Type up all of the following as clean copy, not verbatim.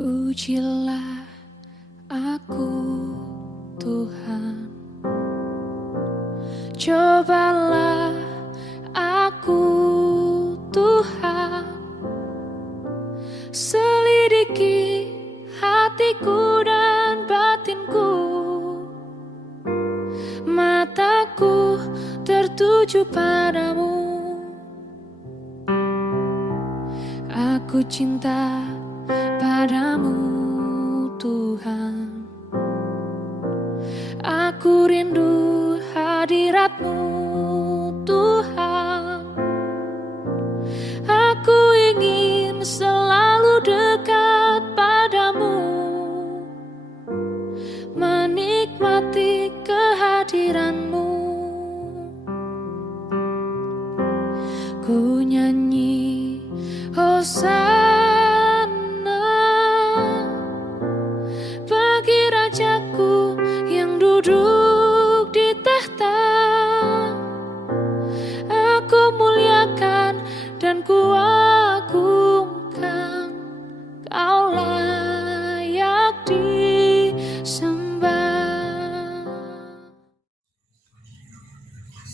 Ujilah aku, Tuhan. Cobalah aku, Tuhan. Selidiki hatiku dan batinku. Mataku tertuju padamu. Aku cinta padamu, Tuhan. Aku rindu hadirat-Mu, Tuhan. Aku ingin selalu dekat padamu, menikmati kehadiran-Mu. Ku nyanyi Hosana bagi Rajaku yang duduk di tahta. Aku muliakan dan ku agungkan, Kau layak disembah.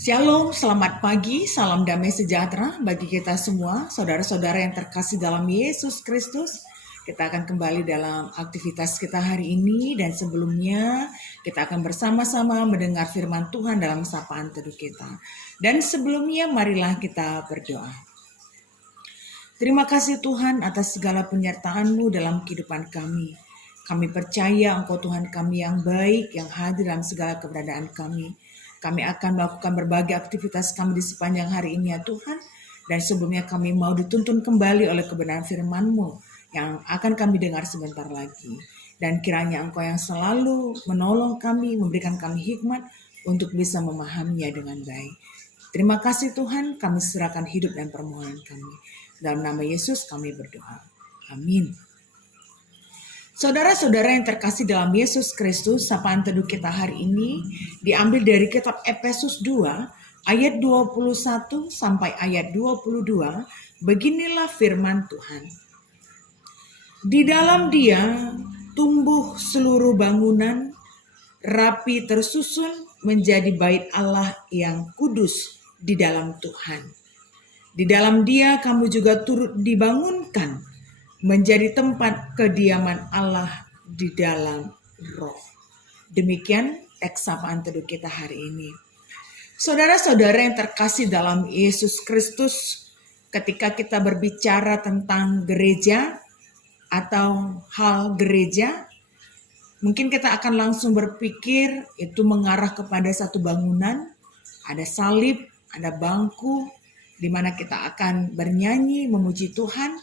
Shalom, selamat pagi, salam damai sejahtera bagi kita semua, saudara-saudara yang terkasih dalam Yesus Kristus. Kita akan kembali dalam aktivitas kita hari ini, dan sebelumnya kita akan bersama-sama mendengar firman Tuhan dalam sapaan teduh kita. Dan sebelumnya marilah kita berdoa. Terima kasih Tuhan atas segala penyertaan-Mu dalam kehidupan kami. Kami percaya Engkau Tuhan kami yang baik, yang hadir dalam segala keberadaan kami. Kami akan melakukan berbagai aktivitas kami di sepanjang hari ini ya Tuhan. Dan sebelumnya kami mau dituntun kembali oleh kebenaran firman-Mu yang akan kami dengar sebentar lagi. Dan kiranya Engkau yang selalu menolong kami, memberikan kami hikmat untuk bisa memahaminya dengan baik. Terima kasih Tuhan, kami serahkan hidup dan permohonan kami. Dalam nama Yesus kami berdoa. Amin. Saudara-saudara yang terkasih dalam Yesus Kristus, sapaan teduh kita hari ini diambil dari kitab Efesus 2 ayat 21 sampai ayat 22. Beginilah firman Tuhan. Di dalam Dia tumbuh seluruh bangunan rapi tersusun menjadi bait Allah yang kudus di dalam Tuhan. Di dalam Dia kamu juga turut dibangunkan menjadi tempat kediaman Allah di dalam Roh. Demikian teks sapaan teduh kita hari ini. Saudara-saudara yang terkasih dalam Yesus Kristus, ketika kita berbicara tentang gereja atau hal gereja, mungkin kita akan langsung berpikir itu mengarah kepada satu bangunan, ada salib, ada bangku, di mana kita akan bernyanyi, memuji Tuhan,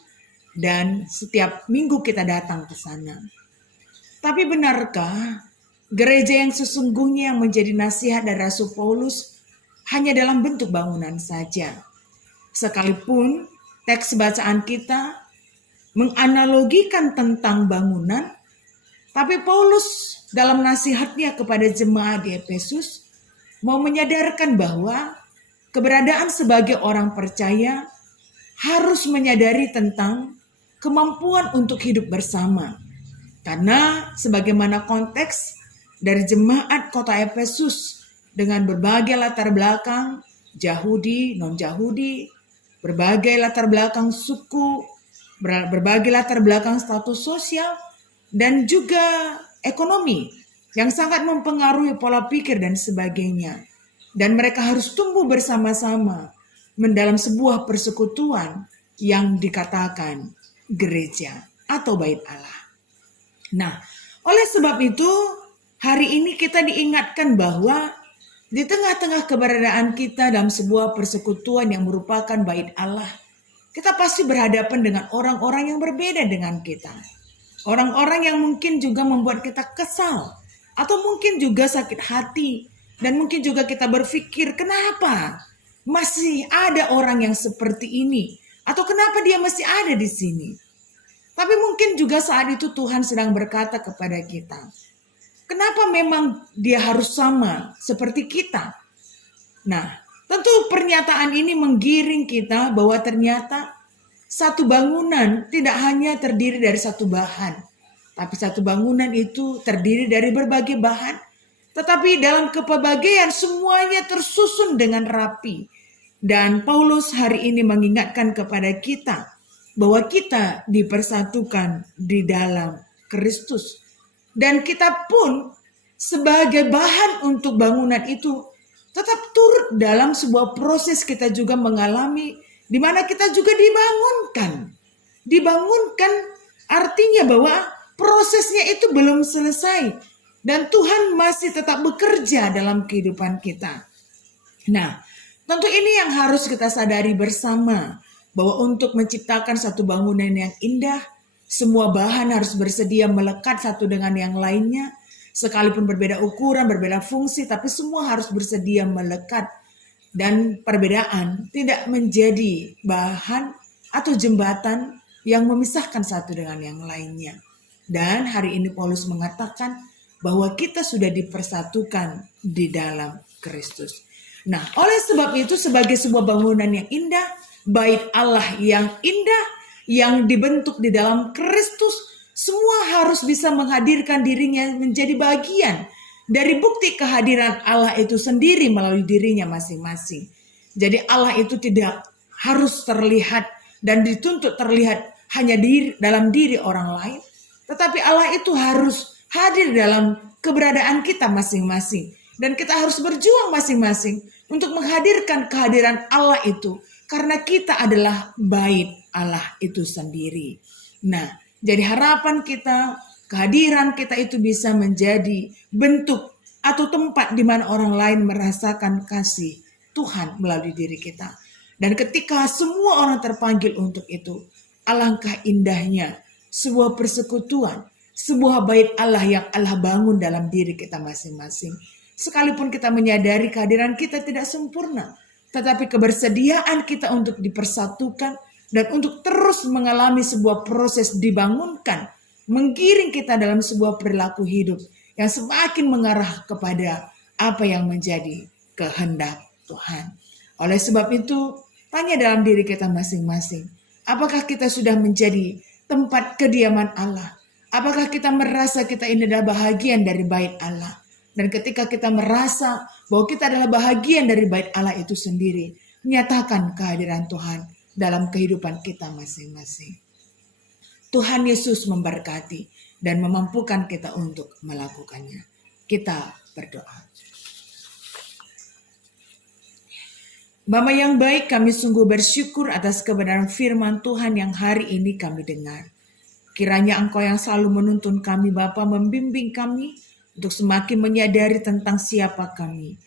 dan setiap minggu kita datang ke sana. Tapi benarkah gereja yang sesungguhnya yang menjadi nasihat dari Rasul Paulus hanya dalam bentuk bangunan saja? Sekalipun teks bacaan kita menganalogikan tentang bangunan, tapi Paulus dalam nasihatnya kepada jemaat di Efesus mau menyadarkan bahwa keberadaan sebagai orang percaya harus menyadari tentang kemampuan untuk hidup bersama. Karena sebagaimana konteks dari jemaat kota Efesus dengan berbagai latar belakang, Yahudi, non-Yahudi, berbagai latar belakang suku, berbagai latar belakang status sosial, dan juga ekonomi yang sangat mempengaruhi pola pikir dan sebagainya. Dan mereka harus tumbuh bersama-sama mendalam sebuah persekutuan yang dikatakan gereja atau bait Allah. Nah, oleh sebab itu hari ini kita diingatkan bahwa di tengah-tengah keberadaan kita dalam sebuah persekutuan yang merupakan bait Allah, kita pasti berhadapan dengan orang-orang yang berbeda dengan kita. Orang-orang yang mungkin juga membuat kita kesal atau mungkin juga sakit hati, dan mungkin juga kita berpikir kenapa masih ada orang yang seperti ini? Atau kenapa dia masih ada di sini? Tapi mungkin juga saat itu Tuhan sedang berkata kepada kita, kenapa memang dia harus sama seperti kita? Nah, tentu pernyataan ini menggiring kita bahwa ternyata satu bangunan tidak hanya terdiri dari satu bahan, tapi satu bangunan itu terdiri dari berbagai bahan. Tetapi dalam kepelbagaian semuanya tersusun dengan rapi. Dan Paulus hari ini mengingatkan kepada kita bahwa kita dipersatukan di dalam Kristus. Dan kita pun sebagai bahan untuk bangunan itu tetap turut dalam sebuah proses kita juga mengalami di mana kita juga dibangunkan. Dibangunkan artinya bahwa prosesnya itu belum selesai dan Tuhan masih tetap bekerja dalam kehidupan kita. Nah, tentu ini yang harus kita sadari bersama, bahwa untuk menciptakan satu bangunan yang indah, semua bahan harus bersedia melekat satu dengan yang lainnya, sekalipun berbeda ukuran, berbeda fungsi, tapi semua harus bersedia melekat. Dan perbedaan tidak menjadi bahan atau jembatan yang memisahkan satu dengan yang lainnya. Dan hari ini Paulus mengatakan bahwa kita sudah dipersatukan di dalam Kristus. Nah, oleh sebab itu sebagai sebuah bangunan yang indah, bait Allah yang indah, yang dibentuk di dalam Kristus, semua harus bisa menghadirkan dirinya menjadi bagian dari bukti kehadiran Allah itu sendiri melalui dirinya masing-masing. Jadi Allah itu tidak harus terlihat dan dituntut terlihat hanya dalam diri orang lain, tetapi Allah itu harus hadir dalam keberadaan kita masing-masing. Dan kita harus berjuang masing-masing untuk menghadirkan kehadiran Allah itu, karena kita adalah bait Allah itu sendiri. Nah, jadi harapan kita, kehadiran kita itu bisa menjadi bentuk atau tempat di mana orang lain merasakan kasih Tuhan melalui diri kita. Dan ketika semua orang terpanggil untuk itu, alangkah indahnya sebuah persekutuan, sebuah bait Allah yang Allah bangun dalam diri kita masing-masing. Sekalipun kita menyadari kehadiran kita tidak sempurna, tetapi kebersediaan kita untuk dipersatukan dan untuk terus mengalami sebuah proses dibangunkan, menggiring kita dalam sebuah perilaku hidup yang semakin mengarah kepada apa yang menjadi kehendak Tuhan. Oleh sebab itu, tanya dalam diri kita masing-masing, apakah kita sudah menjadi tempat kediaman Allah? Apakah kita merasa kita ini adalah bahagian dari bait Allah? Dan ketika kita merasa bahwa kita adalah bahagian dari bait Allah itu sendiri, nyatakan kehadiran Tuhan dalam kehidupan kita masing-masing. Tuhan Yesus memberkati dan memampukan kita untuk melakukannya. Kita berdoa. Bapa yang baik, kami sungguh bersyukur atas kebenaran firman Tuhan yang hari ini kami dengar. Kiranya Engkau yang selalu menuntun kami, Bapa, membimbing kami untuk semakin menyadari tentang siapa kami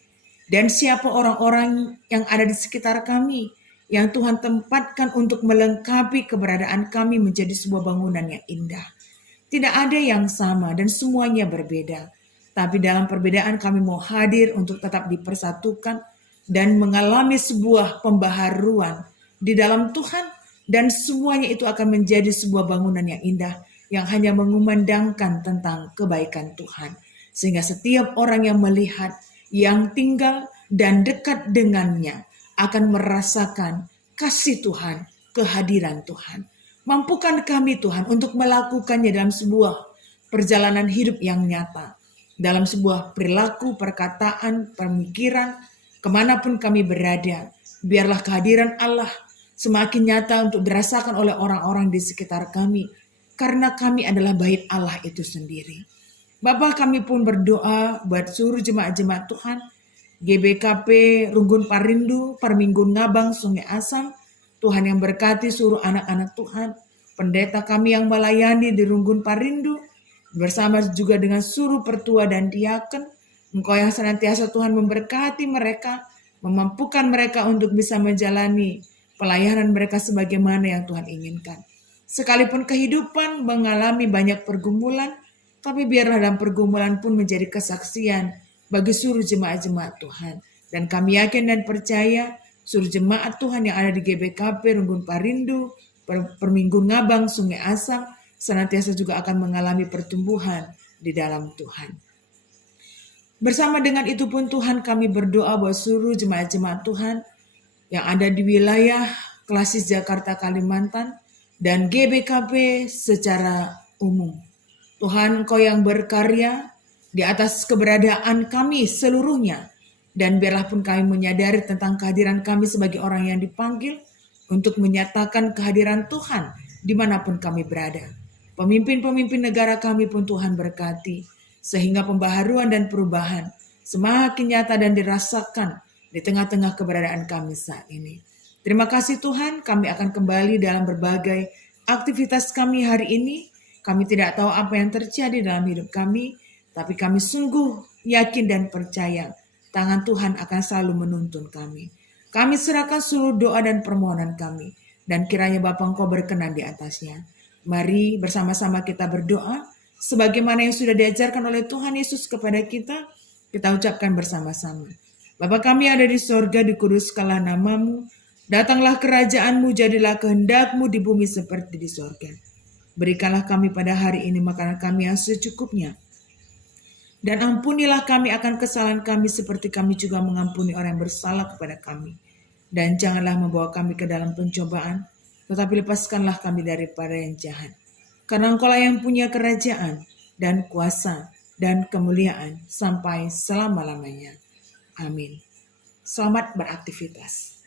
dan siapa orang-orang yang ada di sekitar kami yang Tuhan tempatkan untuk melengkapi keberadaan kami menjadi sebuah bangunan yang indah. Tidak ada yang sama dan semuanya berbeda. Tapi dalam perbedaan kami mau hadir untuk tetap dipersatukan dan mengalami sebuah pembaharuan di dalam Tuhan, dan semuanya itu akan menjadi sebuah bangunan yang indah yang hanya mengumandangkan tentang kebaikan Tuhan. Sehingga setiap orang yang melihat, yang tinggal dan dekat dengannya akan merasakan kasih Tuhan, kehadiran Tuhan. Mampukan kami Tuhan untuk melakukannya dalam sebuah perjalanan hidup yang nyata. Dalam sebuah perilaku, perkataan, pemikiran, kemanapun kami berada. Biarlah kehadiran Allah semakin nyata untuk dirasakan oleh orang-orang di sekitar kami. Karena kami adalah bait Allah itu sendiri. Bapak, kami pun berdoa buat seluruh jemaat-jemaat Tuhan, GBKP Runggun Parindu, Perminggun Ngabang, Sungai Asam. Tuhan yang berkati seluruh anak-anak Tuhan, pendeta kami yang melayani di Runggun Parindu, bersama juga dengan seluruh pertua dan diaken. Engkau yang senantiasa Tuhan memberkati mereka, memampukan mereka untuk bisa menjalani pelayanan mereka sebagaimana yang Tuhan inginkan. Sekalipun kehidupan mengalami banyak pergumulan, tapi biarlah dalam pergumulan pun menjadi kesaksian bagi seluruh jemaat-jemaat Tuhan. Dan kami yakin dan percaya seluruh jemaat Tuhan yang ada di GBKP Runggun Parindu, Perminggun Ngabang, Sungai Asam, senantiasa juga akan mengalami pertumbuhan di dalam Tuhan. Bersama dengan itu pun Tuhan, kami berdoa bahwa seluruh jemaat-jemaat Tuhan yang ada di wilayah Klasis Jakarta, Kalimantan, dan GBKP secara umum. Tuhan, Engkau yang berkarya di atas keberadaan kami seluruhnya, dan biarlah pun kami menyadari tentang kehadiran kami sebagai orang yang dipanggil untuk menyatakan kehadiran Tuhan dimanapun kami berada. Pemimpin-pemimpin negara kami pun Tuhan berkati, sehingga pembaharuan dan perubahan semakin nyata dan dirasakan di tengah-tengah keberadaan kami saat ini. Terima kasih Tuhan, kami akan kembali dalam berbagai aktivitas kami hari ini. Kami tidak tahu apa yang terjadi dalam hidup kami, tapi kami sungguh yakin dan percaya tangan Tuhan akan selalu menuntun kami. Kami serahkan seluruh doa dan permohonan kami, dan kiranya Bapa Engkau berkenan di atasnya. Mari bersama-sama kita berdoa, sebagaimana yang sudah diajarkan oleh Tuhan Yesus kepada kita, kita ucapkan bersama-sama. Bapa kami ada di sorga, dikuduskanlah namamu, datanglah kerajaan-Mu, jadilah kehendak-Mu di bumi seperti di sorga. Berikanlah kami pada hari ini makanan kami yang secukupnya. Dan ampunilah kami akan kesalahan kami seperti kami juga mengampuni orang yang bersalah kepada kami. Dan janganlah membawa kami ke dalam pencobaan, tetapi lepaskanlah kami daripada yang jahat. Karena Engkau-lah yang punya kerajaan dan kuasa dan kemuliaan sampai selama-lamanya. Amin. Selamat beraktivitas.